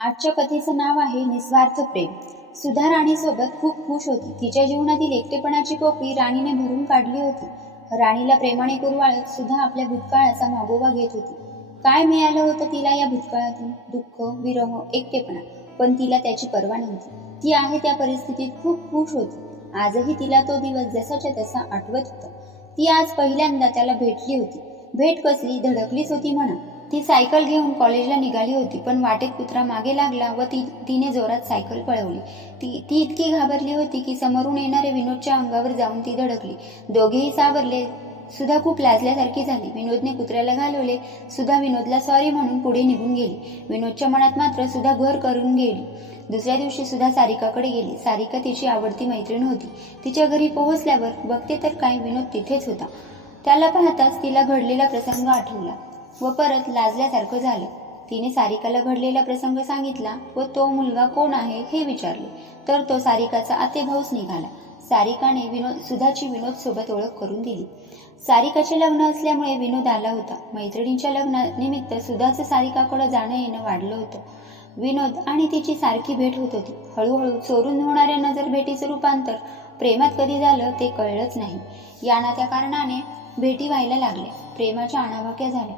आजच्या कथेचं नाव आहे निस्वार्थ प्रेम. सुधा राणीसोबत खूप खुश होती. तिच्या जीवनातील एकटेपणाची पोकळी राणीने भरून काढली होती. राणीला प्रेमाने कुरवाळत सुधा आपल्या भूतकाळाचा मागोवा घेत होती. काय मिळालं होतं तिला या भूतकाळातून? दुःख विरह एकटेपणा. पण तिला त्याची पर्वा नव्हती. ती आहे त्या परिस्थितीत खूप खुश होती. आजही तिला तो दिवस जसाच्या तसा आठवत होता. ती आज पहिल्यांदा त्याला भेटली होती. भेट कसली? धडकलीच होती म्हणा. ती सायकल घेऊन कॉलेजला निघाली होती पण वाटेत कुत्रा मागे लागला व ती तिने जोरात सायकल पळवली. ती ती इतकी घाबरली होती की समोरून येणारे विनोदच्या अंगावर जाऊन ती धडकली. दोघेही सावरले. सुधा खूप लाजल्यासारखी झाली. विनोदने कुत्र्याला घालवले. सुधा विनोदला सॉरी म्हणून पुढे निघून गेली. विनोदच्या मनात मात्र सुधा घर करून गेली. दुसऱ्या दिवशी सुधा सारिकाकडे गेली. सारिका तिची आवडती मैत्रीण होती. तिच्या घरी पोहोचल्यावर बघते तर काय विनोद तिथेच होता. त्याला पाहताच तिला घडलेला प्रसंग आठवला. व परत लाजल्यासारखं झालं. तिने सारिकाला घडलेला प्रसंग सांगितला व तो मुलगा कोण आहे हे विचारले. तर तो सारिकाचा आते निघाला. सारिकाने विनोद सुधाची विनोद सोबत ओळख करून दिली. सारिकाचे लग्न असल्यामुळे विनोद आला होता. मैत्रिणींच्या लग्नानिमित्त सुधाचं सारिकाकडे जाणं येणं वाढलं होतं. विनोद आणि तिची सारखी भेट होत होती. हळूहळू चोरून होणाऱ्या नजर भेटीचं रूपांतर प्रेमात कधी झालं ते कळलंच नाही. या नात्या कारणाने भेटी व्हायला लागल्या. प्रेमाच्या आणावाक्या झाल्या.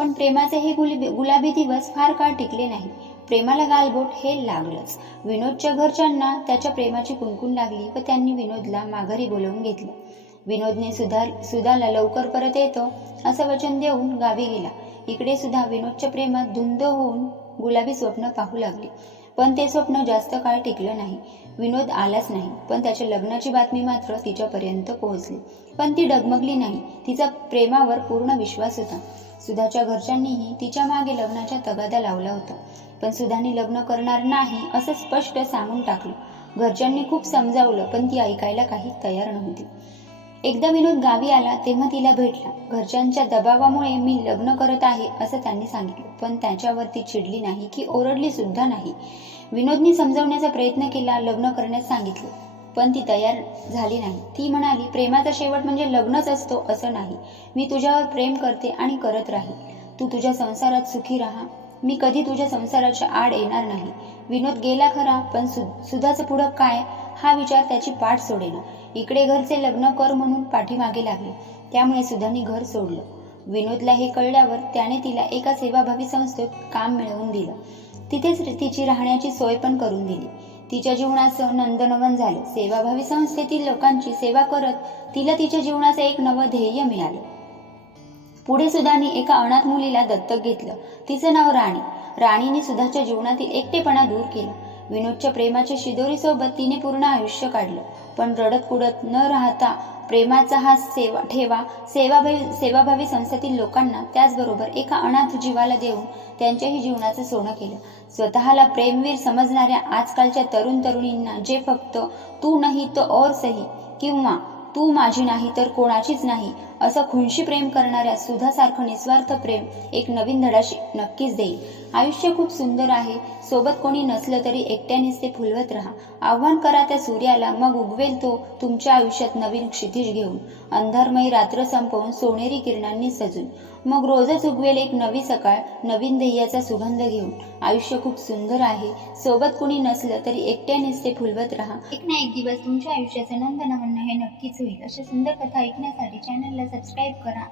पण प्रेमाचे हे गुलाबी गुलाबी दिवस फार काळ टिकले नाही. प्रेमाला गालबोट हे लागलंच. विनोदच्या घरच्यांना त्याच्या प्रेमाची कुणकुण लागली व त्यांनी विनोदला माघारी बोलवून घेतलं. विनोदने सुधा सुधाला लवकर परत येतो असं वचन देऊन गावी गेला. इकडे सुद्धा विनोदच्या प्रेमात धुंद होऊन गुलाबी स्वप्न पाहू लागली. पण ते स्वप्न जास्त काळ टिकलं नाही. विनोद आलाच नाही पण त्याच्या लग्नाची बातमी मात्र तिच्यापर्यंत पोहोचली. पण ती डगमगली नाही. तिचा प्रेमावर पूर्ण विश्वास होता. सुधाच्या घरच्यांनीही तिच्यामागे लग्नाच्या तगादा लावला होता. पण सुधाने लग्न करणार नाही असं स्पष्ट सांगून टाकलं. घरच्यांनी खूप समजावलं पण ती ऐकायला काही तयार नव्हती. एकदा विनोद गावी आला तेव्हा तिला भेटला. घरच्यांच्या दबावामुळे मी लग्न करत आहे असं त्यांनी सांगितलं. पण त्याच्यावर ती चिडली नाही की ओरडली सुद्धा नाही. विनोदनी समजावण्याचा प्रयत्न केला लग्न करण्यास सांगितलं. पण ती तयार झाली नाही. ती म्हणाली प्रेमाचा शेवट म्हणजे लग्नच असतो असं नाही. मी तुझ्यावर प्रेम करते आणि करत राहील. तू तुझ्या संसारात सुखी राहा. मी कधी तुझ्या संसाराच्या आड येणार नाही. विनोद गेला खरा पण सु सुधाचं पुढं काय? हा विचार त्याची पाठ सोडेना. इकडे घरचे लग्न कर म्हणून पाठीमागे लागले. त्यामुळे सुधाने घर सोडलं. विनोदला हे कळल्यावर त्याने तिला एका सेवाभावी संस्थेत काम मिळवून दिलं. तिथेच तिची राहण्याची सोय पण करून दिली. तिच्या जीवनाचं नंदनवन झालं. सेवाभावी संस्थेतील लोकांची सेवा करत तिला तिच्या जीवनाचं एक नवं ध्येय मिळालं. पुढे सुधाने एका अनाथ मुलीला दत्तक घेतलं. तिचं नाव राणी. राणीने सुधाच्या जीवनातील एकटेपणा दूर केला. विनोदच्या प्रेमाच्या शिदोरीसोबत तिने पूर्ण आयुष्य काढलं. पण रडत कुडत न राहता प्रेमाचा हा सेवा ठेवा सेवाभावी सेवाभावी संस्थेतील लोकांना त्याचबरोबर एका अनाथ जीवाला देऊन त्यांच्याही जीवनाचं सोनं केलं. स्वतःला प्रेमवीर समजणाऱ्या आजकालच्या तरुण तरुणींना जे फक्त तू नाही तो और सही किंवा तू माझी नाही तर कोणाचीच नाही असं खुनशी प्रेम करणाऱ्या सुधासारखं निस्वार्थ प्रेम एक नवीन धडा नक्कीच देईल. आयुष्य खूप सुंदर आहे. सोबत कोणी नसलं तरी एकट्यानेच ते फुलवत राहा. आव्हान करा त्या सूर्याला मग उगवेल तो तुमच्या आयुष्यात नवीन क्षितिज घेऊन. अंधारमयी रात्र संपवून सोनेरी किरणांनी सजून. मग रोजच उगवेल एक नवी सकाळ नवीन ध्येयाचा सुगंध घेऊन. आयुष्य खूप सुंदर आहे. सोबत कोणी नसलं तरी एकट्यानेच ते फुलवत राहा. एक ना एक दिवस तुमच्या आयुष्याचं नंदनवन हे नक्कीच होईल. अशा सुंदर कथा ऐकण्यासाठी चॅनलला सबस्क्राईब करा.